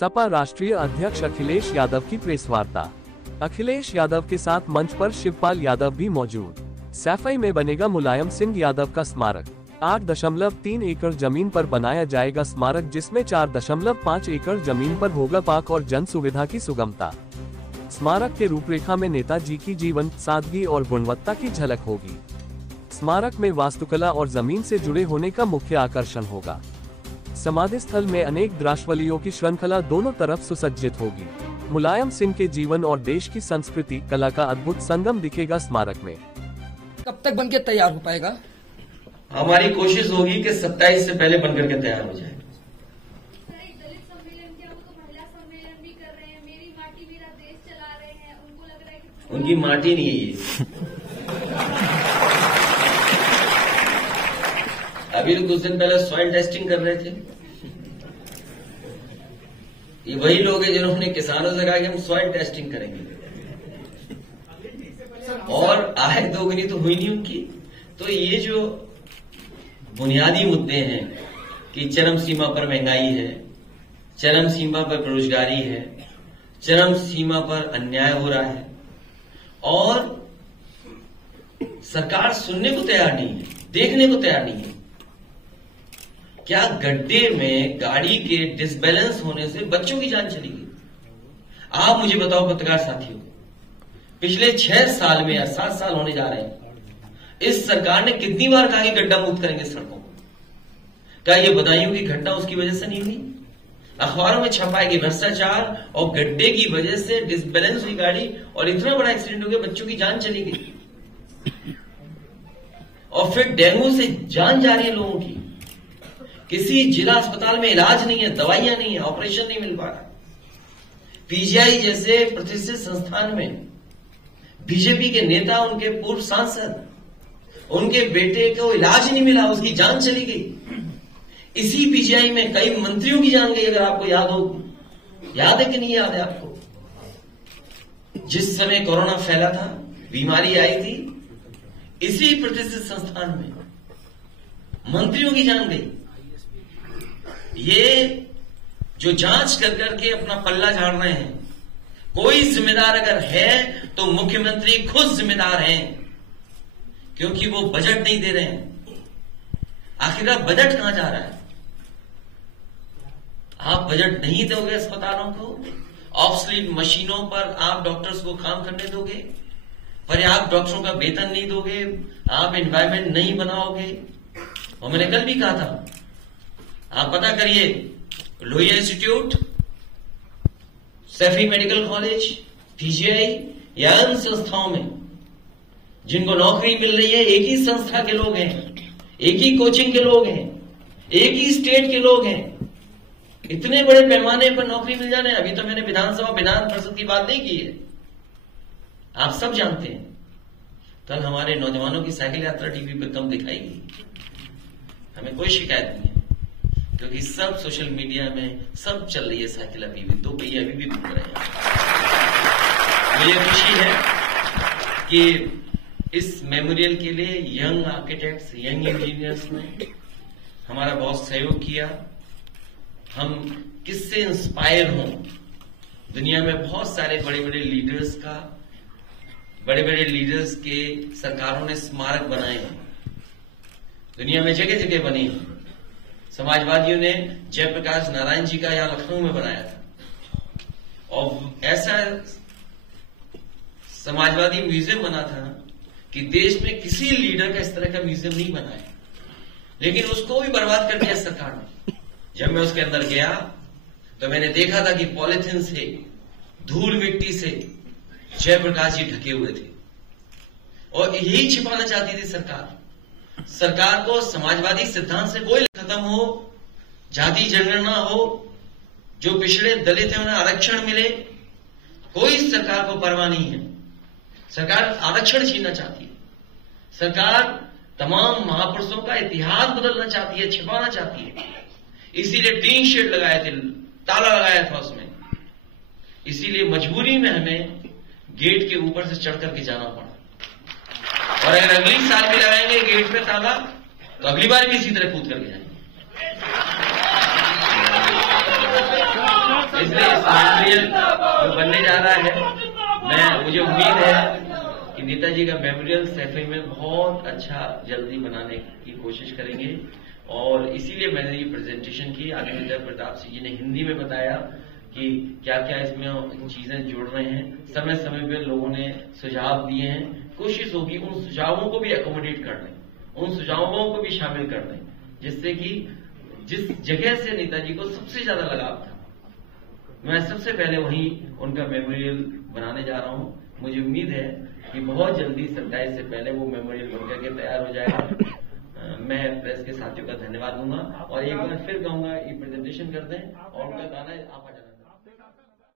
सपा राष्ट्रीय अध्यक्ष अखिलेश यादव की प्रेस वार्ता। अखिलेश यादव के साथ मंच पर शिवपाल यादव भी मौजूद। सैफई में बनेगा मुलायम सिंह यादव का स्मारक। 8.3 एकड़ जमीन पर बनाया जाएगा स्मारक, जिसमें 4.5 एकड़ जमीन पर होगा पार्क और जन सुविधा की सुगमता। स्मारक के रूपरेखा में नेताजी की जीवन, सादगी और गुणवत्ता की झलक होगी। स्मारक में वास्तुकला और जमीन से जुड़े होने का मुख्य आकर्षण होगा। समाधि स्थल में अनेक द्राक्षवलियों की श्रृंखला दोनों तरफ सुसज्जित होगी। मुलायम सिंह के जीवन और देश की संस्कृति कला का अद्भुत संगम दिखेगा स्मारक में। कब तक बनके तैयार हो पाएगा? हमारी कोशिश होगी कि 27 से पहले बनकर के तैयार हो जाए। दलित सम्मेलन किया, वो तो महिला सम्मेलन भी कर रहे हैं। मेरी माटी मेरा देश चला रहे हैं। उनको लग रहा है कि उनकी माटी नहीं है ये। अभी तो कुछ दिन पहले सॉइल टेस्टिंग कर रहे थे। ये वही लोग हैं जिन्होंने किसानों से कहा कि हम सॉइल टेस्टिंग करेंगे, और आय दोगुनी तो हुई नहीं उनकी। तो ये जो बुनियादी मुद्दे हैं कि चरम सीमा पर महंगाई है, चरम सीमा पर बेरोजगारी है, चरम सीमा पर अन्याय हो रहा है, और सरकार सुनने को तैयार नहीं है, देखने को तैयार नहीं है। क्या गड्ढे में गाड़ी के डिसबैलेंस होने से बच्चों की जान चली गई? आप मुझे बताओ पत्रकार साथियों, पिछले 6 साल में या 7 साल होने जा रहे हैं, इस सरकार ने कितनी बार कहा कि गड्ढा मुक्त करेंगे सड़कों को? क्या ये बदायूं की घटना उसकी वजह से नहीं हुई? अखबारों में छपा है कि भ्रष्टाचार और गड्ढे की वजह से डिसबैलेंस हुई गाड़ी और इतना बड़ा एक्सीडेंट हो गया, बच्चों की जान चली गई। और फिर डेंगू से जान जा रही है लोगों की। किसी जिला अस्पताल में इलाज नहीं है, दवाइयां नहीं है, ऑपरेशन नहीं मिल पा रहा। पीजीआई जैसे प्रतिष्ठित संस्थान में बीजेपी के नेता, उनके पूर्व सांसद, उनके बेटे को इलाज नहीं मिला, उसकी जान चली गई। इसी पीजीआई में कई मंत्रियों की जान गई, अगर आपको याद हो। याद है कि नहीं याद है आपको? जिस समय कोरोना फैला था, बीमारी आई थी, इसी प्रतिष्ठित संस्थान में मंत्रियों की जान गई। ये जो जांच कर करके अपना पल्ला झाड़ रहे हैं, कोई जिम्मेदार अगर है तो मुख्यमंत्री खुद जिम्मेदार हैं, क्योंकि वो बजट नहीं दे रहे हैं। आखिरकार बजट कहां जा रहा है? आप बजट नहीं दोगे अस्पतालों को, ऑब्सोलीट मशीनों पर आप डॉक्टर्स को काम करने दोगे, पर्याप्त डॉक्टरों का वेतन नहीं दोगे, आप एनवायरमेंट नहीं बनाओगे। और मैंने कल भी कहा था, आप पता करिए, Lohia institute, Saifai medical college, PGI या अन्य संस्थाओं में जिनको नौकरी मिल रही है, एक ही संस्था के लोग हैं, एक ही कोचिंग के लोग हैं, एक ही स्टेट के लोग हैं। इतने बड़े पैमाने पर नौकरी मिल जाने। अभी तो मैंने विधानसभा विधान परिषद की बात नहीं की है, आप सब जानते हैं। कल हमारे नौजवानों की साइकिल यात्रा टीवी पर कम दिखाई गई, हमें कोई शिकायत नहीं है, क्योंकि सब सोशल मीडिया में सब चल रही है साइकिल, अभी भी 2 पहिए अभी भी घूम रहे हैं। मुझे खुशी है कि इस मेमोरियल के लिए यंग आर्किटेक्ट्स, यंग इंजीनियर्स ने हमारा बहुत सहयोग किया। हम किससे इंस्पायर हों? दुनिया में बहुत सारे बड़े बड़े लीडर्स के सरकारों ने स्मारक बनाए हैं, दुनिया में जगह जगह बने हैं। समाजवादियों ने जयप्रकाश नारायण जी का यहां लखनऊ में बनाया था, और ऐसा समाजवादी म्यूजियम बना था कि देश में किसी लीडर का इस तरह का म्यूजियम नहीं बना है, लेकिन उसको भी बर्बाद कर दिया सरकार ने। जब मैं उसके अंदर गया तो मैंने देखा था कि पॉलिथीन से, धूल मिट्टी से जयप्रकाश जी ढके हुए थे, और यही छिपाना चाहती थी सरकार। सरकार को समाजवादी सिद्धांत से कोई खत्म हो, जाति जनगणना हो, जो पिछड़े दलित हैं उन्हें आरक्षण मिले, कोई सरकार को परवाह नहीं है। सरकार आरक्षण छीनना चाहती है। सरकार तमाम महापुरुषों का इतिहास बदलना चाहती है, छिपाना चाहती है। इसीलिए टीन शेड लगाए थे, ताला लगाया था उसमें। इसीलिए मजबूरी में हमें गेट के ऊपर से चढ़ करके जाना पड़ा, और अगर अगली साल भी लगाएंगे गेट पे ताला, तो अगली बार भी इसी तरह कूद करके जाएंगे। इसलिए इस मेमोरियल जो बनने जा रहा है, मुझे उम्मीद है कि नेताजी का मेमोरियल सैफई में बहुत अच्छा जल्दी बनाने की कोशिश करेंगे। और इसीलिए मैंने ये प्रेजेंटेशन की। आदित्य प्रताप सिंह जी ने हिंदी में बताया कि क्या क्या इसमें चीजें जोड़ रहे हैं। समय समय पे लोगों ने सुझाव दिए हैं। कोशिश होगी उन सुझावों को भी एकोमोडेट करने, उन सुझावों को भी शामिल करने, जिससे कि जिस जगह से नेताजी को सबसे ज्यादा लगाव था, मैं सबसे पहले वहीं उनका मेमोरियल बनाने जा रहा हूं। मुझे उम्मीद है कि बहुत जल्दी 27 से पहले वो मेमोरियल बनकर के तैयार हो जाएगा। मैं प्रेस के साथियों का धन्यवाद दूंगा और एक बार फिर कहूंगा ये प्रेजेंटेशन कर दें और उनका गाना आप